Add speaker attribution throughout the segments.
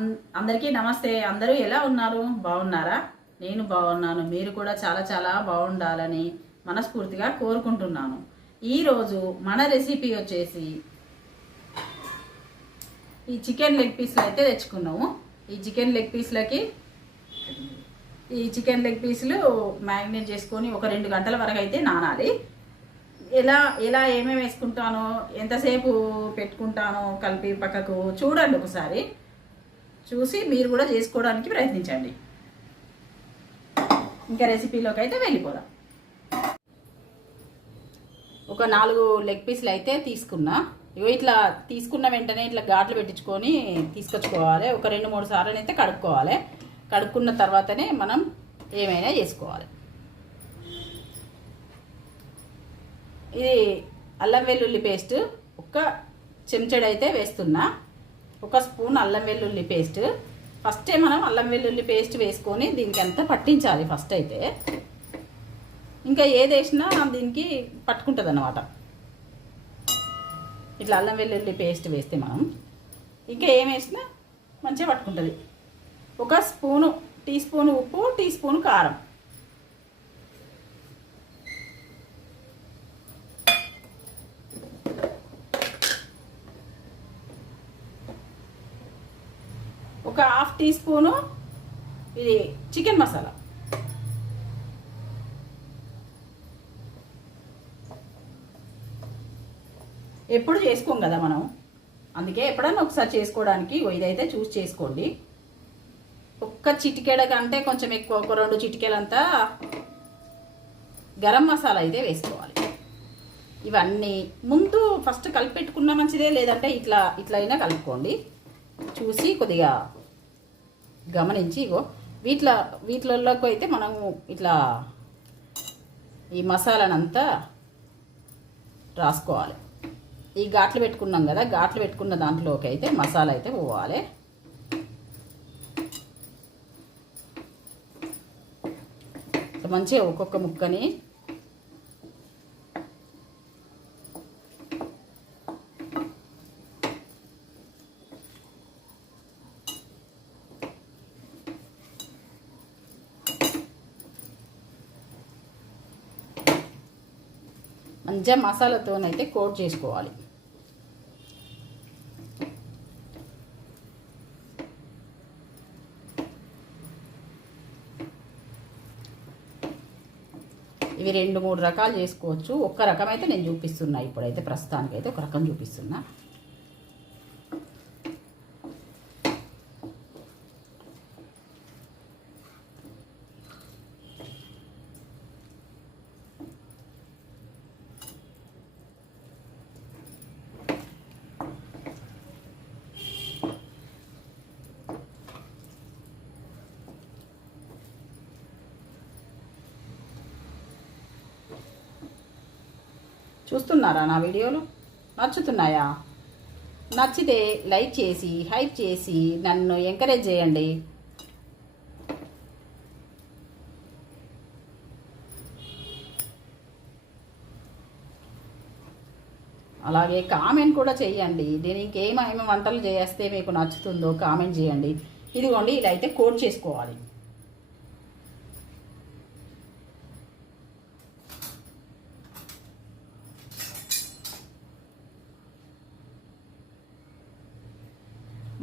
Speaker 1: అందరికీ నమస్తే. అందరూ ఎలా ఉన్నారు? బాగున్నారా? నేను బాగున్నాను. మీరు కూడా చాలా చాలా బాగుండాలని మనస్ఫూర్తిగా కోరుకుంటున్నాను. ఈరోజు మన రెసిపీ వచ్చేసి ఈ చికెన్ లెగ్ పీస్లు అయితే తెచ్చుకున్నాము. ఈ చికెన్ లెగ్ పీస్లకి ఈ చికెన్ లెగ్ పీసులు మ్యారినేట్ చేసుకొని ఒక రెండు గంటల వరకు అయితే నానాలి. ఎలా ఎలా ఏమేమి వేసుకుంటానో ఎంతసేపు పెట్టుకుంటానో కలిపి పక్కకు చూడండి ఒకసారి. చూసి మీరు కూడా చేసుకోవడానికి ప్రయత్నించండి. ఇంకా రెసిపీలోకి అయితే వెళ్ళిపోదాం. ఒక నాలుగు లెగ్ పీసులు అయితే తీసుకున్నా. ఇగో ఇట్లా తీసుకున్న వెంటనే ఇట్లా ఘాట్లు పెట్టించుకొని తీసుకొచ్చుకోవాలి. ఒక రెండు మూడు సార్లు అయితే కడుక్కోవాలి. కడుక్కున్న తర్వాతనే మనం ఏమైనా చేసుకోవాలి. ఇది అల్లం వెల్లుల్లి పేస్ట్ ఒక చెంచడైతే అయితే వేస్తున్నా. ఒక స్పూన్ అల్లం వెల్లుల్లి పేస్ట్. ఫస్టే మనం అల్లం వెల్లుల్లి పేస్ట్ వేసుకొని దీనికి అంతా పట్టించాలి ఫస్ట్ అయితే. ఇంకా ఏది వేసినా దీనికి పట్టుకుంటుంది అన్నమాట ఇట్లా అల్లం వెల్లుల్లి పేస్ట్ వేస్తే మనం. ఇంకా ఏం వేసినా మంచిగా పట్టుకుంటుంది. ఒక స్పూను టీ స్పూన్ ఉప్పు టీ స్పూన్ కారం ఒక హాఫ్ టీ స్పూను ఇది చికెన్ మసాలా. ఎప్పుడు చేసుకోం కదా మనం. అందుకే ఎప్పుడన్నా ఒకసారి చేసుకోవడానికి ఇదైతే చూస్ చేసుకోండి. ఒక్క చిటికెడ కంటే కొంచెం ఎక్కువ ఒక రెండు చిటికెలంతా గరం మసాలా అయితే వేసుకోవాలి. ఇవన్నీ ముందు ఫస్ట్ కలిపి పెట్టుకున్న మంచిదే లేదంటే ఇట్లా ఇట్లా అయినా కలుపుకోండి. చూసి కొద్దిగా గమనించి ఇగో వీటిలో వీటిలోకి అయితే మనము ఇట్లా ఈ మసాలానంతా రాసుకోవాలి. ఈ ఘాట్లు పెట్టుకున్నాం కదా ఘాట్లు పెట్టుకున్న దాంట్లోకి అయితే మసాలా అయితే పోవాలి. మంచిగా ఒక్కొక్క ముక్కని మంచిగా మసాలాతోనైతే కోట్ చేసుకోవాలి. ఇవి రెండు మూడు రకాలు చేసుకోవచ్చు. ఒక్క రకం అయితే నేను చూపిస్తున్నా ఇప్పుడైతే ప్రస్తుతానికైతే ఒక రకం చూపిస్తున్నా. చూస్తున్నారా నా వీడియోలు? నచ్చుతున్నాయా? నచ్చితే లైక్ చేసి హైప్ చేసి నన్ను ఎంకరేజ్ చేయండి. అలాగే కామెంట్ కూడా చేయండి. నేను ఇంకేమేమి వంటలు చేస్తే మీకు నచ్చుతుందో కామెంట్ చేయండి. ఇదిగోండి ఇలా అయితే కోట్ చేసుకోవాలి.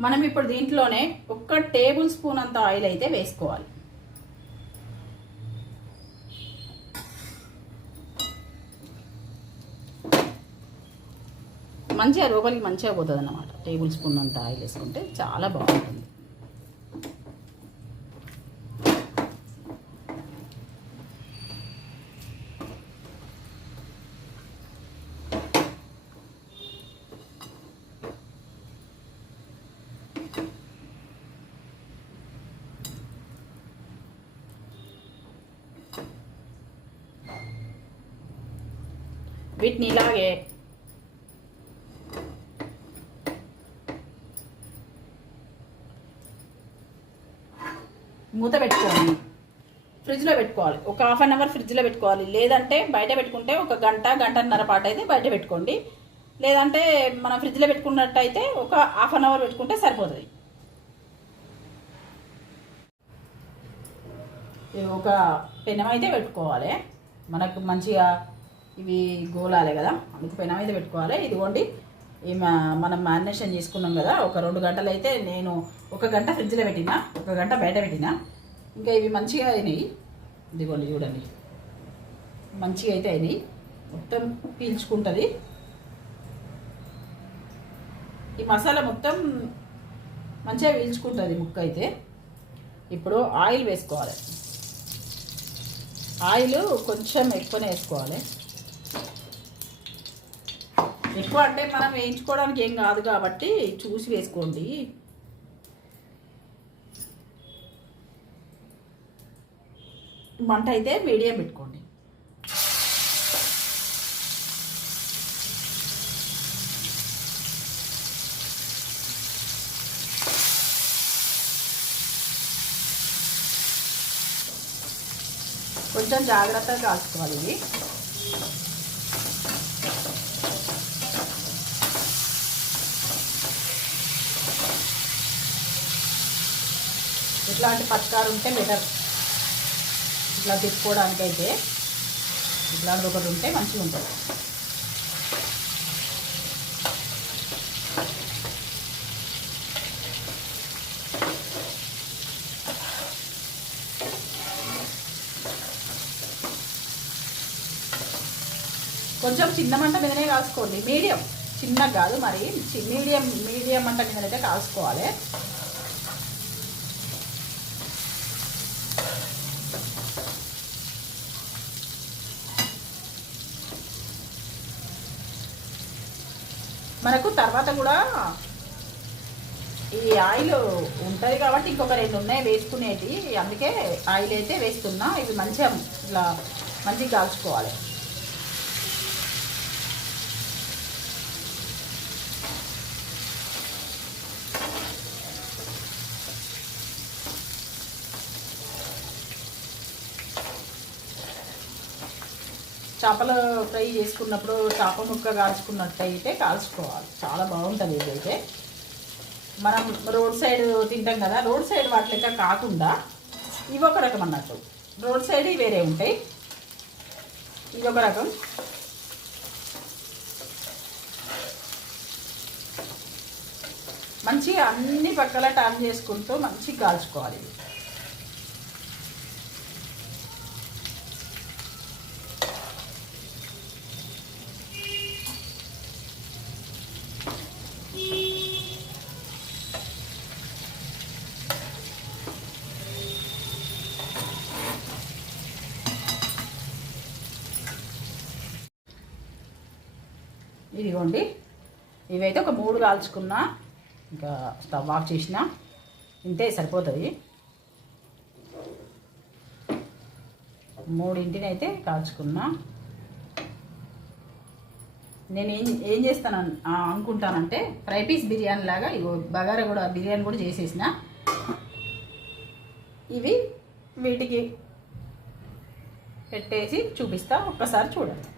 Speaker 1: మనం ఇప్పుడు దీంట్లోనే ఒక్క టేబుల్ స్పూన్ అంత ఆయిల్ అయితే వేసుకోవాలి. మంచిగా లోపలికి మంచిగా పోతుంది అన్నమాట టేబుల్ స్పూన్ అంత ఆయిల్ వేసుకుంటే చాలా బాగుంటుంది. వీటిని ఇలాగే మూత పెట్టుకోండి ఫ్రిడ్జ్లో పెట్టుకోవాలి. ఒక హాఫ్ అన్ అవర్ ఫ్రిడ్జ్లో పెట్టుకోవాలి. లేదంటే బయట పెట్టుకుంటే ఒక గంట గంటన్నర పాటు అయితే బయట పెట్టుకోండి. లేదంటే మనం ఫ్రిడ్జ్లో పెట్టుకున్నట్టయితే ఒక హాఫ్ అన్ అవర్ పెట్టుకుంటే సరిపోతుంది. ఒక పెనం అయితే పెట్టుకోవాలి. మనకు మంచిగా ఇవి గోలాలే కదా అందుకు పెనం అయితే పెట్టుకోవాలి. ఇదిగోండి ఈ మా- మనం మ్యారినేషన్ చేసుకున్నాం కదా ఒక రెండు గంటలు అయితే నేను ఒక గంట ఫ్రిడ్జ్లో పెట్టిన ఒక గంట బయట పెట్టిన ఇంకా ఇవి మంచిగా అయినాయి. ఇదిగోండి చూడండి మంచిగా అయితే అయినాయి. మొత్తం పీల్చుకుంటుంది. ఈ మసాలా మొత్తం మంచిగా పీల్చుకుంటుంది ముక్క అయితే. ఇప్పుడు ఆయిల్ వేసుకోవాలి. ఆయిల్ కొంచెం ఎక్కువనే వేసుకోవాలి. ఎక్కువ అంటే మనం వేయించుకోవడానికి ఏం కాదు కాబట్టి చూసి వేసుకోండి. మంట అయితే మీడియం పెట్టుకోండి. కొంచెం జాగ్రత్తగా కాల్చుకోవాలి. ఇది ఇట్లాంటి పచ్చకారు ఉంటే బెటర్ ఇట్లా తిప్పుకోవడానికైతే అయితే ఇట్లాంటి ఒకటి ఉంటే మంచిగా ఉంటుంది. కొంచెం చిన్న మంట మీదనే కాల్చుకోండి మీడియం. చిన్నగా కాదు మరి చి- మీడియం మీడియం మంట మీదనైతే కాల్చుకోవాలి మనకు తర్వాత కూడా ఈ ఆయిల్ ఉంటుంది కాబట్టి ఇంకొక రెండు ఉన్నాయి వేసుకునేటి అందుకే ఆయిల్ అయితే వేస్తున్నా. ఇవి మంచిగా ఇట్లా మంచిగా కాల్చుకోవాలి. చేపలు ఫ్రై చేసుకున్నప్పుడు చేప ముక్క కాల్చుకున్నట్టు అయితే కాల్చుకోవాలి. చాలా బాగుంటుంది ఇదైతే మనం రోడ్ సైడ్ తింటాం కదా రోడ్ సైడ్ వాటి కాకుండా ఇవి ఒక రకం అన్నట్టు. రోడ్ సైడ్ వేరే ఉంటాయి. ఇది ఒక రకం. మంచిగా అన్ని పక్కల టర్న్ చేసుకుంటూ మంచిగా కాల్చుకోవాలి. ఇదిగోండి. ఇవైతే ఒక మూడు కాల్చుకున్నా ఇంకా స్టవ్ ఆఫ్ చేసిన ఇంతే సరిపోతుంది. మూడింటిని అయితే కాల్చుకున్నా. నేను ఏం ఏం చేస్తాను అనుకుంటానంటే ఫ్రై పీస్ బిర్యానీ లాగా ఇగో బగారా కూడా బిర్యానీ కూడా చేసేసిన. ఇవి వీటికి పెట్టేసి చూపిస్తా ఒక్కసారి చూడండి.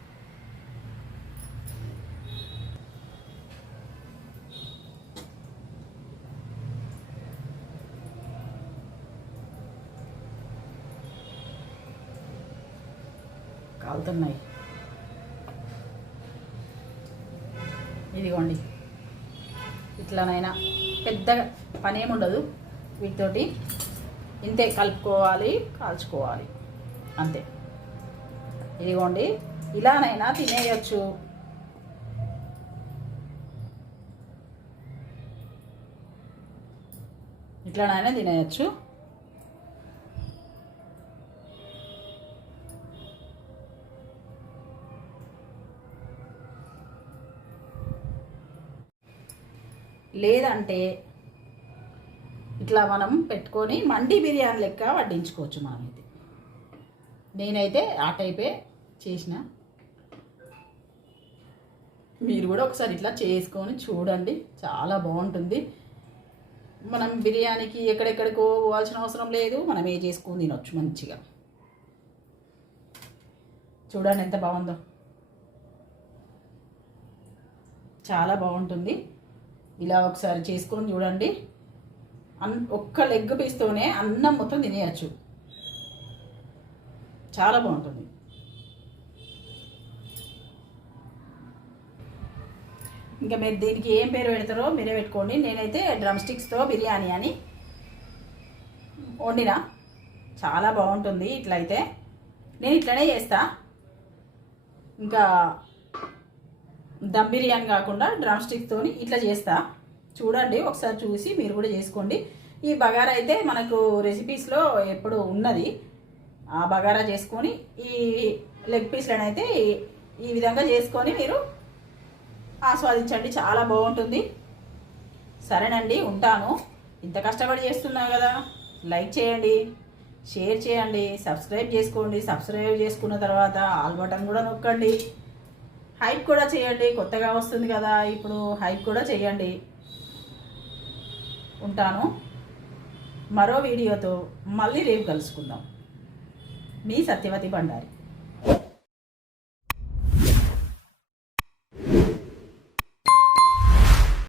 Speaker 1: కాలుతున్నాయి. ఇదిగోండి. ఇట్లానైనా పెద్దగా పని ఏముండదు వీటితోటి. ఇంతే కలుపుకోవాలి కాల్చుకోవాలి. అంతే. ఇదిగోండి. ఇలానైనా తినేయచ్చు. ఇట్లానైనా తినేయచ్చు. లేదంటే ఇట్లా మనం పెట్టుకొని మండి బిర్యానీ లెక్క వడ్డించుకోవచ్చు మనం ఇది నేనైతే ఆ టైపే చేసిన. మీరు కూడా ఒకసారి ఇట్లా చేసుకొని చూడండి. చాలా బాగుంటుంది. మనం బిర్యానీకి ఎక్కడెక్కడికో పోవాల్సిన అవసరం లేదు. మనం ఏ చేసుకొని తినొచ్చు మంచిగా. చూడండి ఎంత బాగుందో. చాలా బాగుంటుంది. ఇలా ఒకసారి చేసుకొని చూడండి. అన్ ఒక్క లెగ్ పీస్తోనే అన్నం మొత్తం తినేయచ్చు. చాలా బాగుంటుంది. ఇంకా మీరు దీనికి ఏం పేరు పెడతారో మీరే పెట్టుకోండి. నేనైతే డ్రమ్ స్టిక్స్తో బిర్యానీ అని వండినా. చాలా బాగుంటుంది ఇట్లయితే. నేను ఇట్లనే చేస్తా. ఇంకా దమ్ బిర్యానీ కాకుండా డ్రమ్ స్టిక్తోని ఇట్లా చేస్తా. చూడండి ఒకసారి చూసి మీరు కూడా చేసుకోండి. ఈ బగారా అయితే మనకు రెసిపీస్లో ఎప్పుడు ఉన్నది. ఆ బగారా చేసుకొని ఈ లెగ్ పీస్లను అయితే ఈ- విధంగా చేసుకొని మీరు ఆస్వాదించండి. చాలా బాగుంటుంది. సరేనండి ఉంటాను. ఇంత కష్టపడి చేస్తున్నా కదా. లైక్ చేయండి షేర్ చేయండి సబ్స్క్రైబ్ చేసుకోండి. సబ్స్క్రైబ్ చేసుకున్న తర్వాత ఆల్ బటన్ కూడా నొక్కండి. హైప్ కూడా చేయండి కొత్తగా వస్తుంది కదా ఇప్పుడు హైప్ కూడా చేయండి. ఉంటాను. మరో వీడియోతో మళ్ళీ రేపు కలుసుకుందాం. మీ సత్యవతి బండారి